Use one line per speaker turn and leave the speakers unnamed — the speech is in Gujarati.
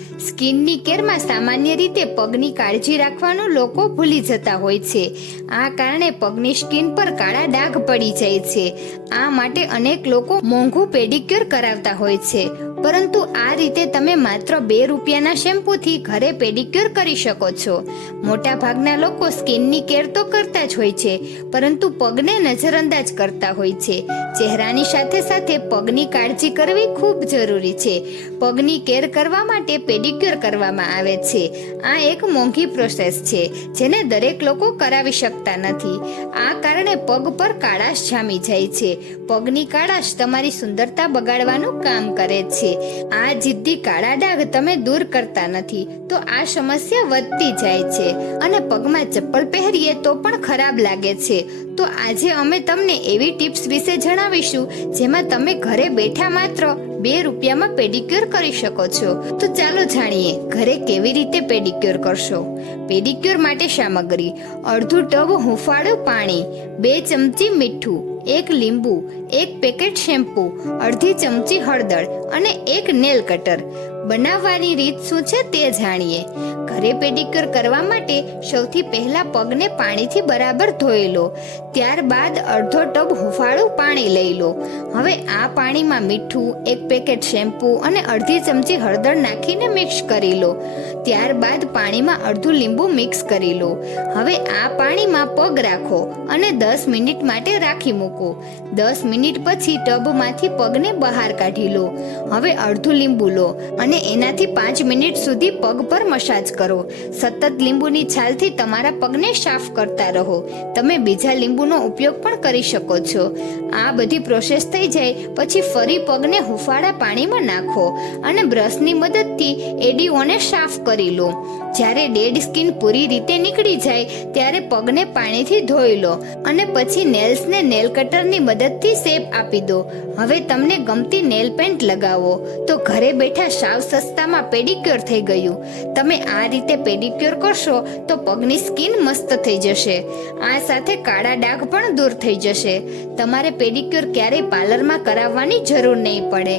સ્કિનની કેરમાં સામાન્ય રીતે પગની કાળજી રાખવાનું લોકો ભૂલી જતા હોય છે. આ કારણે પગની સ્કિન પર કાળા ડાઘ પડી જાય છે. આ માટે અનેક લોકો મોંઘું પેડિક્યોર કરાવતા હોય છે. પરંતુ આ રીતે તમે માત્ર બે રૂપિયાના શેમ્પૂથી ઘરે પેડિક્યોર કરી શકો છો. મોટા ભાગના લોકો સ્કિનની કેર તો કરતા જ હોય છે, પરંતુ પગને નજરઅંદાજ કરતા હોય છે. ચહેરાની સાથે સાથે પગની કાળજી કરવી ખૂબ જરૂરી છે. પગની કેર કરવા માટે પેડિક્યોર કરવામાં આવે છે. આ એક મોંઘી પ્રોસેસ છે, જેને દરેક લોકો કરાવી શકતા નથી. આ કારણે પગ પર કાળાશ જામી જાય છે. પગની કાળાશ તમારી સુંદરતા બગાડવાનું કામ કરે છે. આ જિદ્દી કાળા ડાઘ તમે દૂર કરતા નથી. તો આ સમસ્યા વધતી જાય છે. અને પગમાં ચપ્પલ પહેરીએ તો પણ ખરાબ લાગે છે. તો આજે અમે તમને એવી ટિપ્સ વિશે જણાવીશું, જેમાં તમે ઘરે બેઠા માત્ર બે રૂપિયામાં પેડિક્યોર કરી શકો છો. તો ચાલો જાણીએ, ઘરે કેવી રીતે પેડિક્યોર કરશો? પેડિક્યોર માટે સામગ્રી, અડધું ટબ હુંફાળું પાણી, બે ચમચી મીઠું એક લીંબુ, એક પેકેટ શેમ્પૂ, અડધી ચમચી હળદર અને એક નેલ કટર. બનાવવાની રીત શું છે તે જાણીએ. ઘરે પેડિક્યોર કરવા માટે સૌથી પહેલા પગને પાણીથી બરાબર ધોઈ લો. ત્યારબાદ અડધો ટબ હુંફાળું પાણી લઈ લો. હવે આ પાણીમાં મીઠું, એક પેકેટ શેમ્પૂ અને અડધી ચમચી હળદર નાખીને મિક્સ કરી લો. ત્યારબાદ પાણીમાં અડધું લીંબુ મિક્સ કરી લો. હવે આ પાણીમાં પગ રાખો અને દસ મિનિટ માટે રાખી મૂકો. દસ મિનિટ પછી ટબમાંથી પગને બહાર કાઢી લો. હવે અડધું લીંબુ લો અને એનાથી પાંચ મિનિટ સુધી પગ પર મસાજ કરો. સતત લીંબુની છાલથી તમારા પગને સાફ કરતા રહો. તમે બીજા લીંબુનો ઉપયોગ પણ કરી શકો છો. આ બધી પ્રોસેસ થઈ જાય પછી ફરી પગને હુફાળા પાણીમાં નાખો અને બ્રશની મદદથી એડીઓને સાફ કરી લો. જ્યારે ડેડ સ્કિન પૂરી રીતે નીકળી જાય, ત્યારે પગને પાણીથી ધોઈ લો અને પછી નેલ્સને નેલ કટરની મદદથી શેપ આપી દો. હવે તમને ગમતી નેલ પેન્ટ લગાવો. તો ઘરે બેઠા સાવ સસ્તામાં પેડિક્યોર થઈ ગયું. તમે આ રીતે પેડિક્યોર કરશો તો પગની સ્કિન મસ્ત થઈ જશે. આ સાથે કાળા ડાઘ પણ દૂર થઈ જશે. તમારે પેડિક્યોર ક્યારેય પાર્લરમાં કરાવવાની જરૂર નહીં પડે.